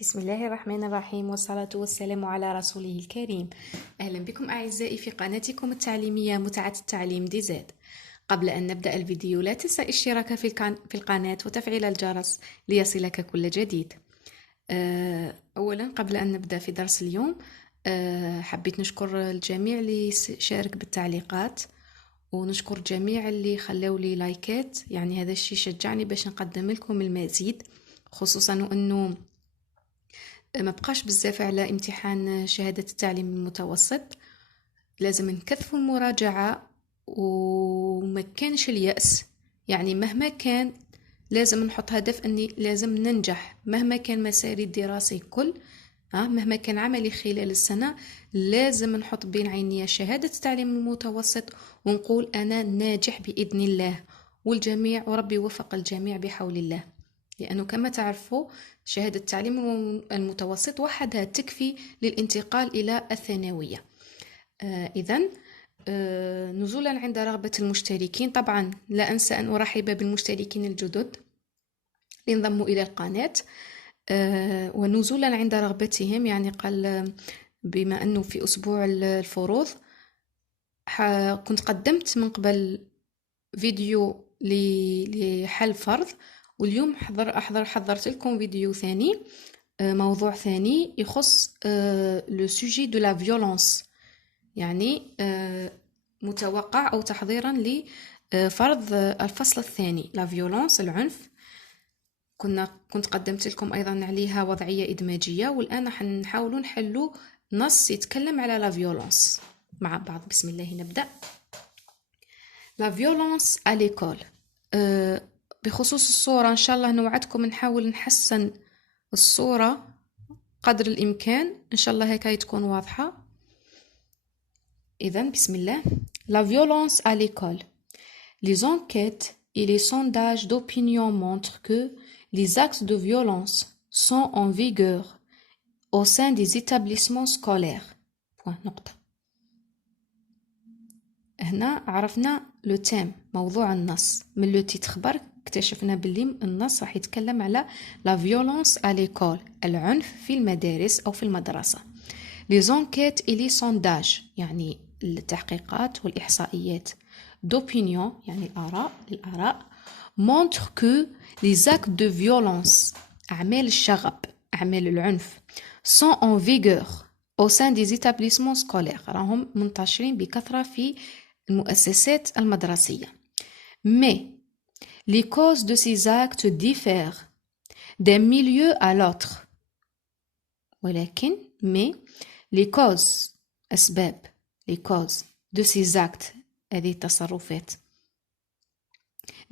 بسم الله الرحمن الرحيم والصلاة والسلام على رسوله الكريم. أهلا بكم أعزائي في قناتكم التعليمية متعة التعليم دي زاد. قبل أن نبدأ الفيديو لا تنسى الاشتراك في القناة وتفعيل الجرس ليصلك كل جديد. أولا قبل أن نبدأ في درس اليوم، حبيت نشكر الجميع اللي شارك بالتعليقات، ونشكر الجميع اللي خلوا لي لايكات، يعني هذا الشيء شجعني باش نقدم لكم المزيد، خصوصا أنه ما بقاش بزاف على امتحان شهادة التعليم المتوسط. لازم نكثفوا المراجعة وما كانش اليأس، يعني مهما كان لازم نحط هدف أني لازم ننجح مهما كان مساري الدراسي كل. مهما كان عملي خلال السنة لازم نحط بين عيني شهادة التعليم المتوسط ونقول أنا ناجح بإذن الله، والجميع وربي وفق الجميع بحول الله، لأنه كما تعرفوا شهادة التعليم المتوسط وحدها تكفي للانتقال إلى الثانوية. إذن نزولا عند رغبة المشتركين، طبعا لا أنسى أن أرحب بالمشتركين الجدد لينضموا إلى القناة، ونزولا عند رغبتهم، يعني قال بما أنه في أسبوع الفروض كنت قدمت من قبل فيديو لحل فرض، واليوم حضرت لكم فيديو ثاني، موضوع ثاني يخص لو سوجي دو لا فيولونس، يعني متوقع أو تحضيرا لفرض الفصل الثاني لا فيولونس، العنف. كنت قدمت لكم أيضا عليها وضعية إدماجية، والآن حنحاول نحلوا نص يتكلم على لا فيولونس مع بعض. بسم الله نبدأ. لا فيولونس à l'école. بخصوص الصورة إن شاء الله نوعدكم نحاول نحسن الصورة قدر الإمكان، إن شاء الله هكا تكون واضحة. إذن بسم الله. La violence à l'école. Les enquêtes et les sondages d'opinion montrent que les actes de violence sont en vigueur au sein des établissements scolaires. Point. نقطة. هنا عرفنا لو تيم، موضوع النص. من لو تيتر برك اكتشفنا باللي النص راح يتكلم على لا فيولونس à l'école، العنف في المدارس أو في المدرسة. لي زونكيت et لي سونداج، يعني التحقيقات والإحصائيات. دوبينيون يعني الآراء. montre que les actes de violence، أعمال الشغب، أعمال العنف، sont en vigueur au sein des établissements scolaires، راهم منتشرين بكثرة في المؤسسات المدرسية. Mais les causes de ces actes diffèrent d'un milieu à l'autre. ولكن mais les causes، أسباب، les causes de ces actes، هذه التصرفات،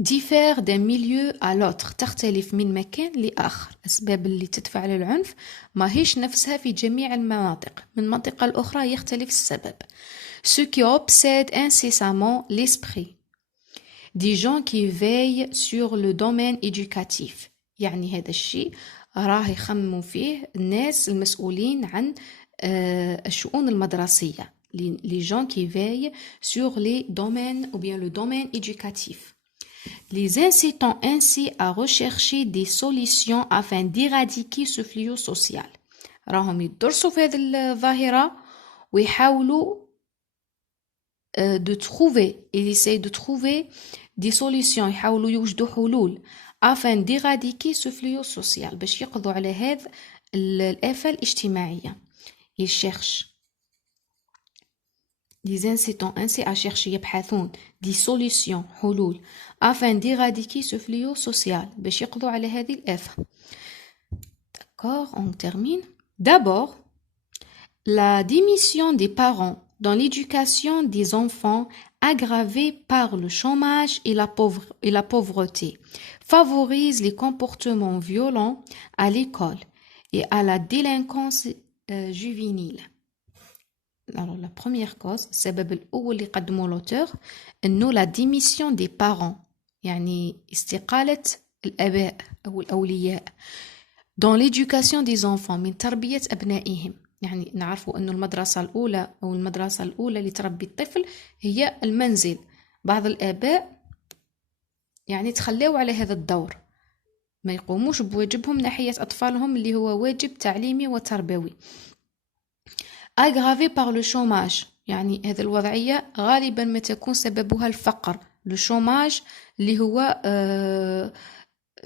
diffèrent d'un milieu à l'autre، تختلف من مكان لآخر. أسباب اللي تدفع للعنف ما هيش نفسها في جميع المناطق، من منطقة لأخرى يختلف السبب. Ce qui obsède incessamment l'esprit des gens qui veillent sur le domaine éducatif، يعني هذا الشيء راه يخمموا فيه الناس المسؤولين عن الشؤون المدرسية، les gens qui veillent sur les domaines ou bien le domaine éducatif، les incitant ainsi à rechercher des solutions afin d'éradiquer ce fléau social. راهم يدرسوا في هذه الظاهرة ويحاولوا de trouver، ils essayent de trouver des solutions، يحاولوا يوجدوا حلول afin d'éradiquer ce fléau social، باش يقضوا على هذا الآفة الاجتماعية. ils cherchent، les incitant ainsi à chercher، يبحثون des solutions، حلول afin d'éradiquer ce fléau social، باش يقضوا على هذه الآفة. D'accord, on termine. D'abord, la démission des parents dans l'éducation des enfants aggravée par le chômage et la pauvreté favorise les comportements violents à l'école et à la délinquance juvénile. Alors la première cause، السبب الأول اللي قدمه l'auteur، إنه la démission des parents، يعني استقالة الآباء أو الأولياء، dans l'éducation des enfants، من تربية أبنائهم. يعني نعرفوا أن المدرسة الأولى اللي تربي الطفل هي المنزل. بعض الآباء يعني تخلوا على هذا الدور، ما يقوموش بواجبهم ناحية أطفالهم اللي هو واجب تعليمي وتربوي. aggravé par le chômage، يعني هذه الوضعية غالبا ما تكون سببها الفقر. le chômage اللي هو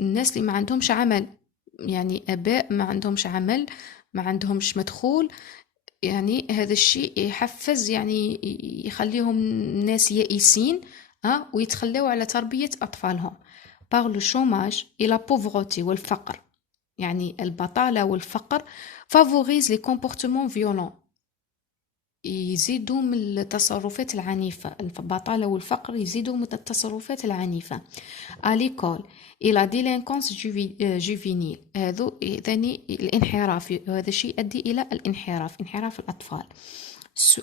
الناس اللي ما عندهمش عمل، يعني آباء ما عندهمش عمل، ما عندهمش مدخول، يعني هذا الشيء يحفز، يعني يخليهم ناس يائسين ويتخلوا على تربية أطفالهم. par le chômage et la pauvreté والفقر، يعني البطالة والفقر favorise les comportements violents، يزيدوا من التصرفات العنيفة. البطالة والفقر يزيدوا من التصرفات العنيفة. à l'école et la délinquance juvénile، هذا ثاني الانحراف، هذا الشيء يؤدي إلى الانحراف، انحراف الأطفال.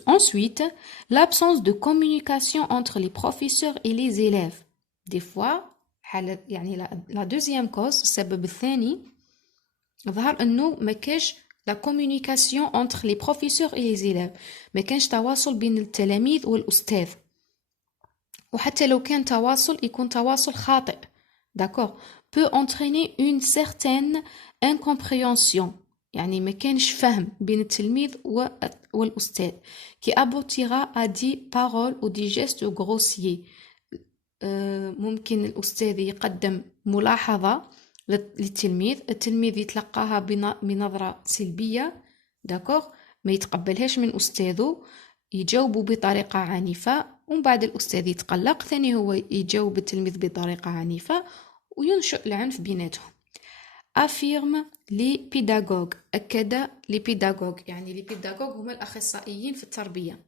ensuite l'absence de communication entre les professeurs et les élèves. des fois حالة يعني la deuxième cause، السبب الثاني، ظهر أنه ما كاش la communication entre les professeurs et les élèves، ما كانش تواصل بين التلاميذ والأستاذ، وحتى لو كان تواصل يكون تواصل خاطئ. d'accord peut entraîner une certaine incompréhension، يعني ما كانش فهم بين التلميذ والأستاذ. qui aboutira à des paroles ou des gestes grossiers. ممكن الأستاذ يقدم ملاحظة للتلميذ، التلميذ يتلقاها بنظرة سلبية، داكوغ، ما يتقبلهاش من أستاذه، يجاوبه بطريقة عنيفة، ومن بعد الأستاذ يتقلق، ثاني هو يجاوب التلميذ بطريقة عنيفة وينشئ العنف بيناتهم. affirme les pédagogues، أكد les pédagogues، يعني les pédagogues هما الأخصائيين في التربية،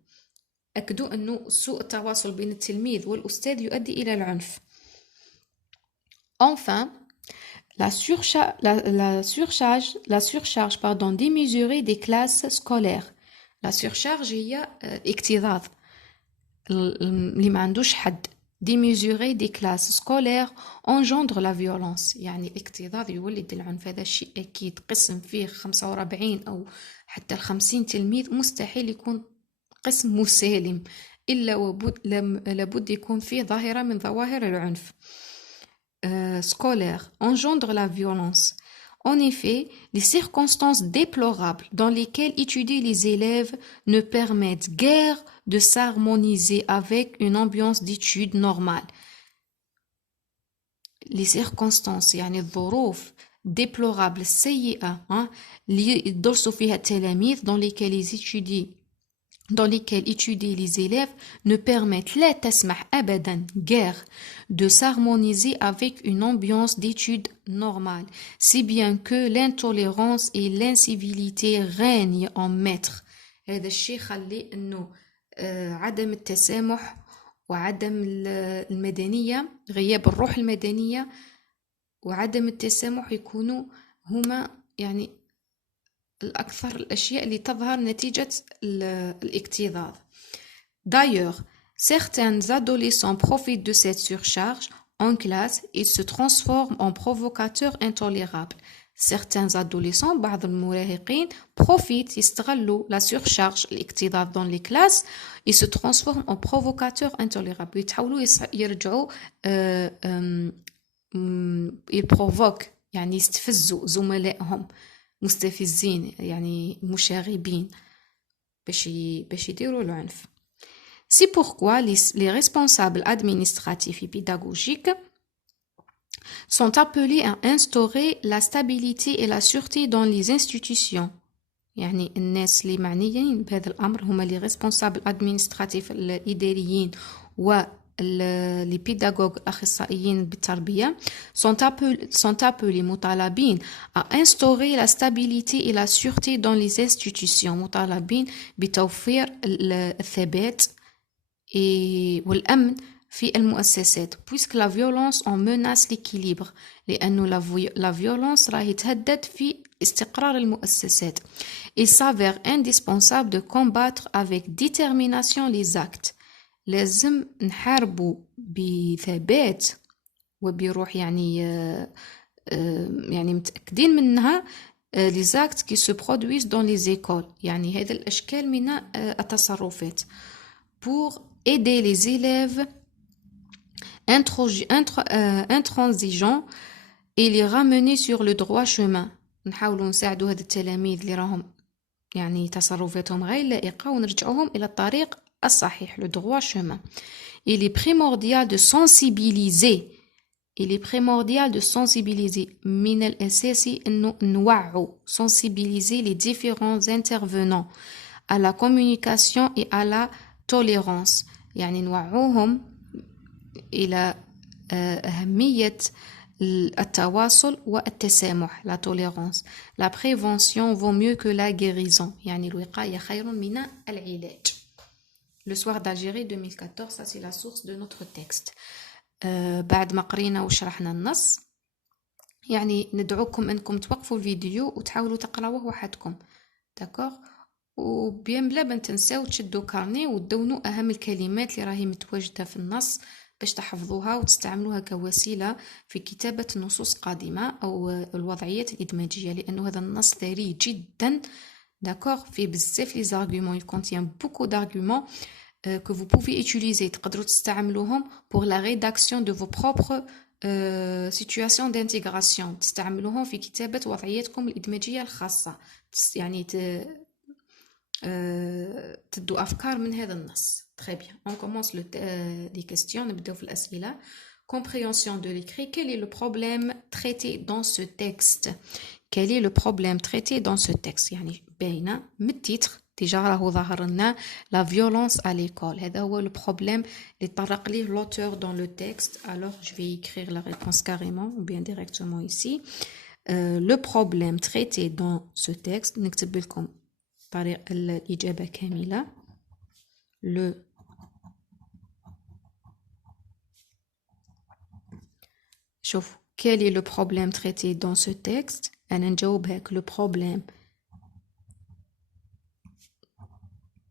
أكدوا أنه سوء التواصل بين التلميذ والأستاذ يؤدي إلى العنف. enfin la surcharge démesurée des classes scolaires. la surcharge هي الاكتظاظ اللي ما عندوش حد. démesurée des classes scolaires engendre la violence، يعني الاكتظاظ يولد العنف. هذا الشيء أكيد. قسم فيه 45 أو حتى 50 تلميذ مستحيل يكون قسم مسالم، إلا لابد يكون فيه ظاهرة من ظواهر العنف. scolaire engendre la violence. En effet, les circonstances déplorables dans lesquelles étudier les élèves ne permettent guère de s'harmoniser avec une ambiance d'études normale. Les circonstances يعني الظروف déplorables السيئة اللي يدرسوا فيها التلاميذ dans lesquels étudier les élèves ne permettent لا تسمح أبدا guère de s'harmoniser avec une ambiance d'études normale, si bien que l'intolérance et l'incivilité règnent en maître. هذا الشيء خلي أنه عدم التسامح وعدم المدنية، غياب الروح المدنية وعدم التسامح يكونوا هما يعني الأكثر الأشياء اللي تظهر نتيجة الاكتظاظ. D'ailleurs, certains adolescents profitent de cette surcharge en classe et se transforment en provocateurs intolérables. Certains adolescents, بعض المراهقين profitent، يستغلوا la surcharge الاكتظاظ dans les classes et se transforment en provocateurs intolérables، يتحولوا يرجعوا يبروفوك، يعني يستفزوا زملائهم، مستفزين يعني مشاغبين باش يديروا العنف. C'est pourquoi les responsables administratifs et pédagogiques sont appelés à instaurer la stabilité et la sûreté dans les institutions. يعني الناس اللي معنيين بهذا الأمر هما les responsables administratifs الإداريين و les pédagogues الأخصائيين بالتربية sont appelés مطالبين à instaurer la stabilité et la sûreté dans les institutions، مطالبين بتوفير الثبات والأمن في المؤسسات. puisque la violence en menace l'équilibre، لأنه la violence راهي تهدد في استقرار المؤسسات. il s'avère indispensable de combattre avec détermination les actes، لازم نحاربوا بثبات وبروح يعني متأكدين منها les actes qui se produisent dans les écoles، يعني هذا الأشكال من التصرفات pour aider les élèves intransigeants et les ramener sur le droit chemin. نحاولوا نساعدوا هاد التلاميذ اللي راهم يعني تصرفاتهم غير لائقة ونرجعوهم إلى الطريق الصحيح le droit chemin. Il est primordial de sensibiliser. Il est primordial de sensibiliser. من الأساسي إنه نوعوا sensibiliser les différents intervenants à la communication et à la tolérance. يعني نوعوهم إلى أهمية التواصل والتسامح la tolérance. La prévention vaut mieux que la guérison. يعني الوقاية خير من العلاج. Le soir d'Algérie 2014, ça c'est la source de notre texte. بعد ما قرينا وشرحنا النص يعني ندعوكم انكم توقفوا الفيديو وتحاولوا تقراوه وحدكم داكوغ وبيان بلا ما تنساو تشدوا كارني وتدونوا اهم الكلمات اللي راهي متواجده في النص باش تحفظوها وتستعملوها كوسيله في كتابه نصوص قادمه او الوضعيات الادماجيه لانه هذا النص ثري جدا داكوغ فيه بزاف لي زارغومون il contient beaucoup d'arguments que vous pouvez utiliser تقدروا تستعملوهم pour la rédaction de vos propres situations d'intégration تستعملوهم في كتابة وضعياتكم الإدماجية الخاصة يعني تدوا أفكار من هذا النص. Très bien. On commence les questions. نبداو في الأسئلة. Compréhension de l'écrit. Quel est le problème traité dans ce texte? Quel est le problème traité dans ce texte? يعني باينة من التيتر déjà راهو ظهر لنا la violence à l'école. هذا هو le problème اللي طرق ليه l'auteur dans le texte. Alors je vais écrire la réponse carrément ou bien directement ici. Le problème traité dans ce texte نكتب لكم طريق الإجابة كاملة. Le شوف quel est le problème traité dans ce texte. أنا نجاوب هيك le problème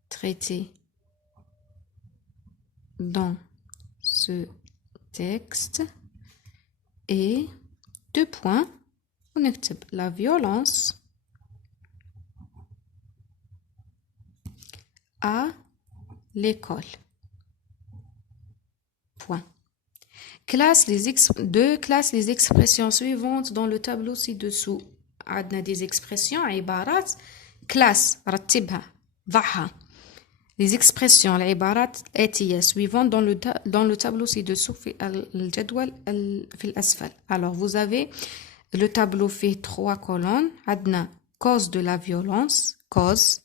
traité dans ce texte est deux points ونكتب la violence à l'école. Point. Classe les expressions suivantes dans le tableau ci-dessous. عندنا des expressions عبارات classe رتبها ضعها. Les expressions العبارات الآتية suivantes dans le tableau ci-dessous في الجدول في الأسفل. Alors vous avez le tableau fait 3 colonnes. عندنا cause de la violence cause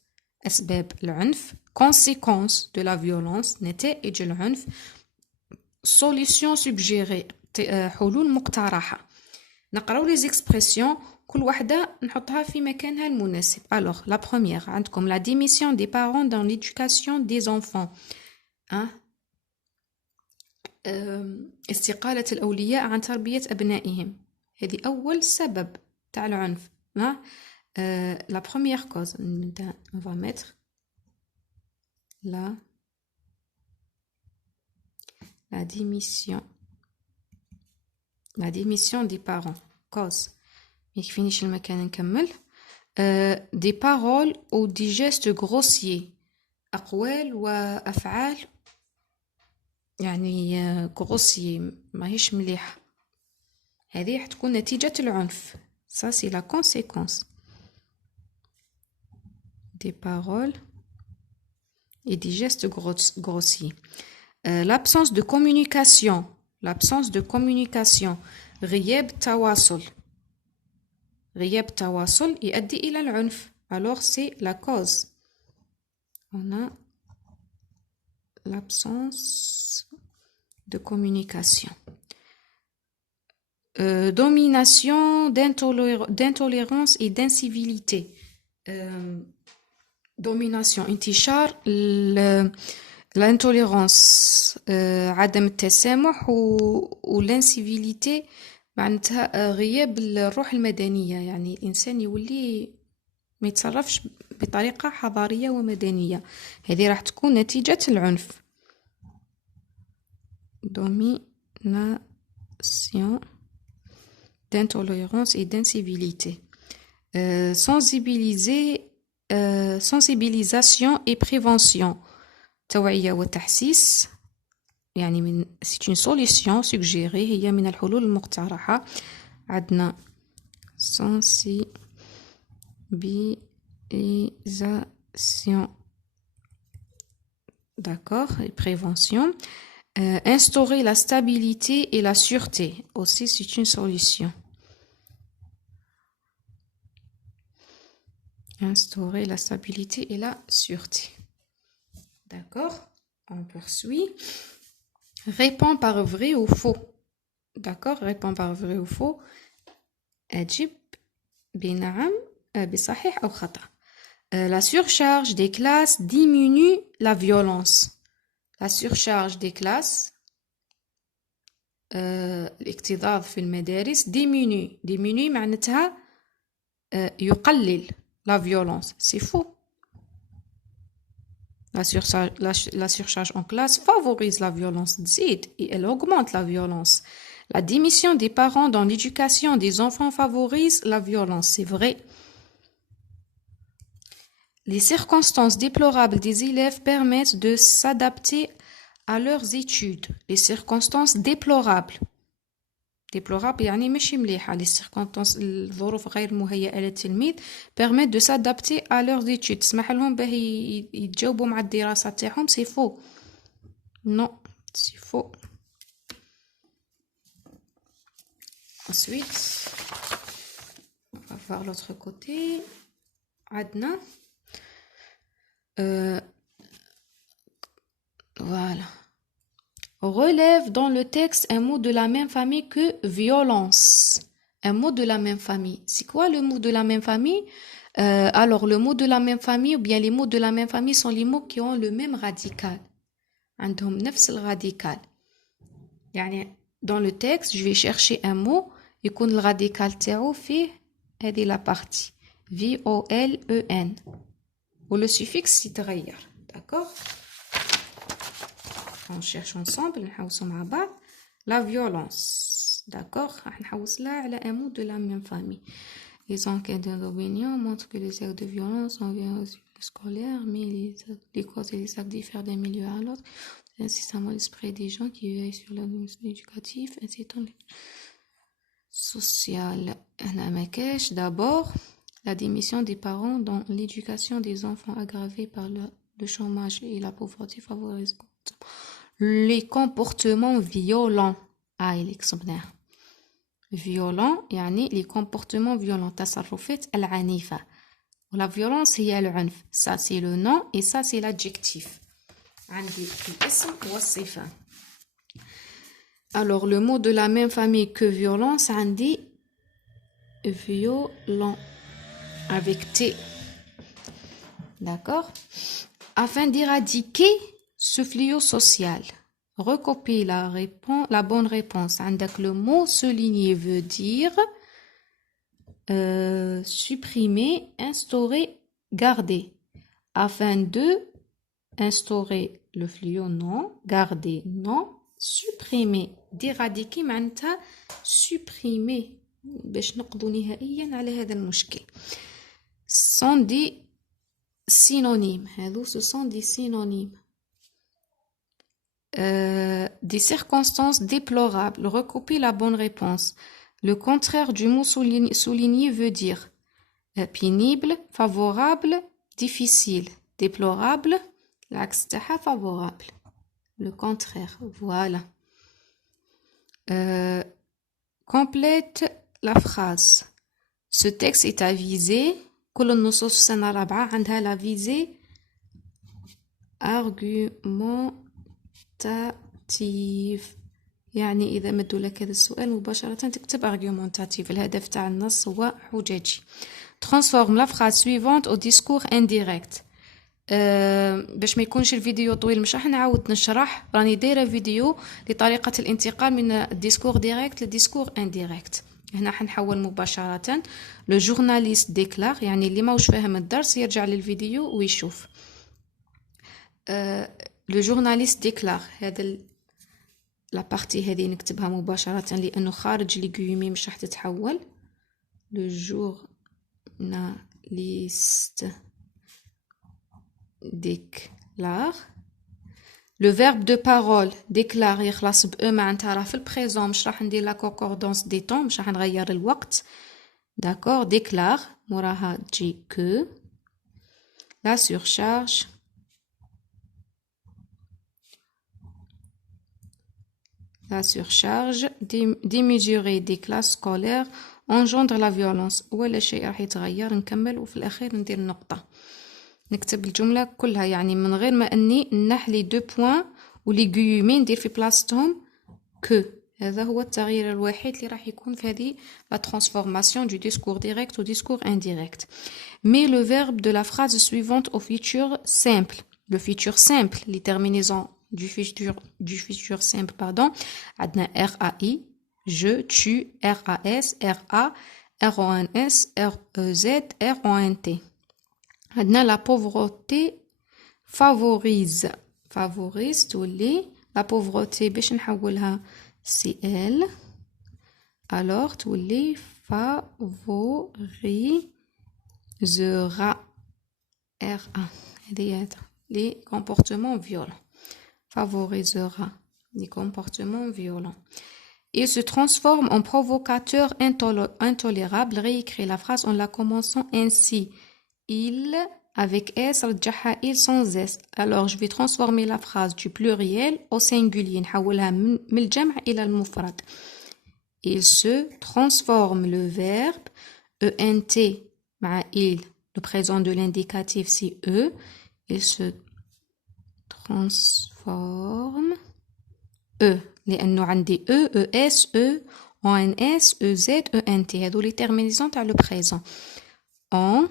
أسباب العنف conséquence de la violence نتائج العنف solution suggérée حلول مقترحة. نقراو les expressions كل واحدة نحطها في مكانها المناسب. Alors la première عندكم la démission des parents dans l'éducation des enfants. استقالة الأولياء عن تربية أبنائهم. هذه أول سبب تاع العنف. La première cause on va mettre la démission des parents cause يكفينيش المكان نكمل. des paroles ou des gestes grossiers أقوال وأفعال يعني grossier ماهيش مليحة هذه حتكون نتيجة العنف. ça c'est la conséquence des paroles et des gestes grossiers. L'absence de communication غياب تواصل يؤدي إلى العنف. alors c'est la cause. On a l'absence de communication. Domination d'intolérance et d'incivilité. domination انتشار l'intolérance عدم التسامح والانسيفيليتي معناتها غياب الروح المدنية يعني الإنسان يولي ما يتصرفش بطريقة حضارية ومدنية. هذه راح تكون نتيجة العنف. domination d'intolérance et d'incivilité. sensibilisation et prévention. توعية وتحسيس يعني c'est une solution suggérée هي من الحلول المقترحة عندنا sensibilisation. D'accord, et prévention. Instaurer la stabilité et la sûreté. Aussi, c'est une solution. Instaurer la stabilité et la sûreté. D'accord, on poursuit. Réponds par vrai ou faux. D'accord, réponds par vrai ou faux. أجب بنعم بصحيح أو خطأ. La surcharge des classes diminue la violence. La surcharge des classes الاكتظاظ في المدارس diminue معناتها يقلل la violence. C'est faux. La surcharge en classe favorise la violence et elle augmente la violence. La démission des parents dans l'éducation des enfants favorise la violence. C'est vrai. Les circonstances déplorables des élèves permettent de s'adapter à leurs études. Les circonstances déplorables. Déplorables يعني ماشي مليحة. Les circonstances الظروف غير مهيئة للتلميذ permettent de s'adapter à leurs études. تسمح لهم باه يتجاوبوا مع الدراسة تاعهم. C'est faux. Non, c'est faux. Ensuite, on va voir l'autre côté. عندنا voilà. Relève dans le texte un mot de la même famille que violence. Un mot de la même famille. C'est quoi le mot de la même famille? Alors, le mot de la même famille ou bien les mots de la même famille sont les mots qui ont le même radical. عندهم نفس الراديكال. يعني dans le texte, je vais chercher un mot يكون الراديكال تاعو فيه هذه la partie. V-O-L-E-N. Ou le suffixe يتغير. D'accord? On cherche ensemble, نحوسوا مع بعض. La violence. D'accord? نحوس لها على un mot de la même famille. Les enquêtes d'opinion montrent que les actes de violence sont scolaires, mais les causes et les actes diffèrent d'un milieu à l'autre. C'est insistamment l'esprit des gens qui veillent sur l'administration éducative, incitant les sociales. D'abord, la démission des parents dans l'éducation des enfants aggravée par le chômage et la pauvreté favorise les comportements violents. violent يعني les comportements violents تصرفات العنيفة. La violence هي العنف. Ça c'est le nom et ça c'est l'adjectif. عندي الاسم والصفة. Alors le mot de la même famille que violence عندي violent avec T. D'accord? Afin d'éradiquer ce fléau social. Recopier la bonne réponse. عندك le mot souligner veut dire supprimer, instaurer, garder. Afin de instaurer le fléau, non. Garder, non. Supprimer, d'éradiquer معناتها supprimer باش نقضوا نهائيا على هذا المشكل. sont des synonymes. Ce sont des synonymes. Des circonstances déplorables. Recopier la bonne réponse. Le contraire du mot souligner veut dire pénible, favorable, difficile. Déplorable, l'axe تاعها favorable. Le contraire, voilà. Complète la phrase. Ce texte est à viser. كل النصوص في السنة الرابعة عندها la visée argumentative. يعني إذا مدوا لك هذا السؤال مباشرة تكتب argumentative. الهدف تاع النص هو حججي. Transforme la phrase suivante au discours indirect. باش ما يكونش الفيديو طويل مش راح نعاود نشرح. راني دايره فيديو لطريقة الانتقال من الديسكور ديريكت للديسكور انديريكت. هنا حنحول مباشرة. لو جورناليست ديكلار يعني اللي ماوش فاهم الدرس يرجع للفيديو ويشوف. لو جورناليست ديكلار هذا لا بارتي هذه نكتبها مباشرة لأنه خارج لي غيومي مش راح تتحول. لو جورناليست déclare Le verbe de parole déclare يخلص ب e معناتها راه في البريزون مش راح ندير لا concordance des temps مش راح نغير الوقت. D'accord, déclare موراها تجي que. La surcharge démesurée des classes scolaires engendre la violence. ولا شيء راح يتغير نكمل وفي الأخير ندير نقطة. نكتب الجملة كلها يعني من غير ما أني نحلي دو بوان ولي جيومي ندير في بلاصتهم que. هذا هو التغيير الوحيد اللي راح يكون في هذه la transformation du discours direct au discours indirect. Mais le verbe de la phrase suivante au futur simple. Le futur simple, les terminaisons du futur simple, pardon, عندنا RAI, je, tu, RAS, RA, RONS, REZ, RONT. عندنا la pauvreté favorise. Favorise تولي la pauvreté باش نحولها CL. Alors تولي favorisera RA. Les comportements violents. Favorisera les comportements violents. Il se transforme en provocateur intolérable. Réécrit la phrase en la commençant ainsi. Il avec S, il sans S. Alors, je vais transformer la phrase du pluriel au singulier. نحولها من الجمع إلى المفرد. Il se transforme le verbe ENT مع il. Le présent de l'indicatif c'est E. Il se transforme E. لأنه عندي E, ES, E, ONS, EZ, ENT. هذو les terminaisons تاع le présent. En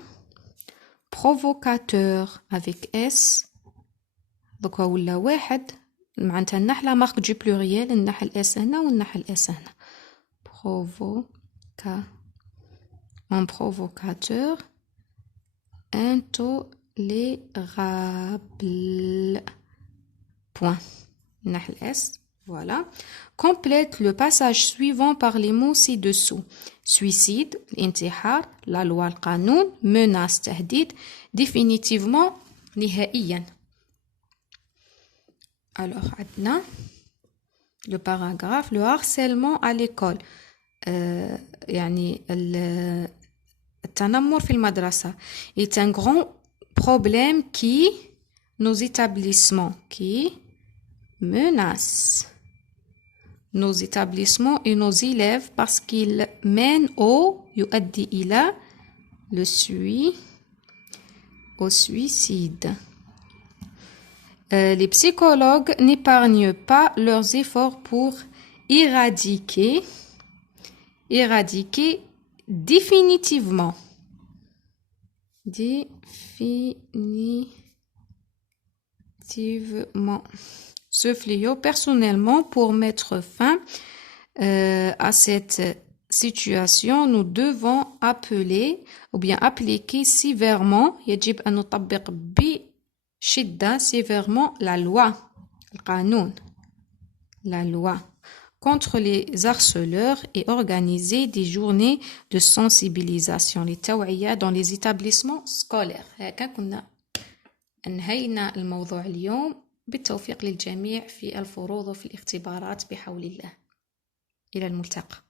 provocateur avec S. دوكا ولا واحد معناتها نحلة مارك du pluriel نحل S هنا ونحل S هنا. En provocateur intolérable. Point. نحل S. Voilà. Complète le passage suivant par les mots ci-dessous. Suicide, الانتحار, la loi, القانون, menace, تهديد, définitivement, نهائيا. Alors, عندنا le paragraphe, le harcèlement à l'école. يعني التنمر في المدرسة est un grand problème qui nos établissements qui menace nos établissements et nos élèves parce qu'il mène يؤدي إلى au suicide. Les psychologues n'épargnent pas leurs efforts pour éradiquer définitivement ce fléau. Personnellement, pour mettre fin à cette situation, nous devons appeler ou bien appliquer sévèrement يجب أن نطبق بشدة sévèrement la loi القانون la loi contre les harceleurs et organiser des journées de sensibilisation للتوعية dans les établissements scolaires. هكا كنا انهينا الموضوع اليوم. بالتوفيق للجميع في الفروض وفي الاختبارات بحول الله. إلى الملتقى.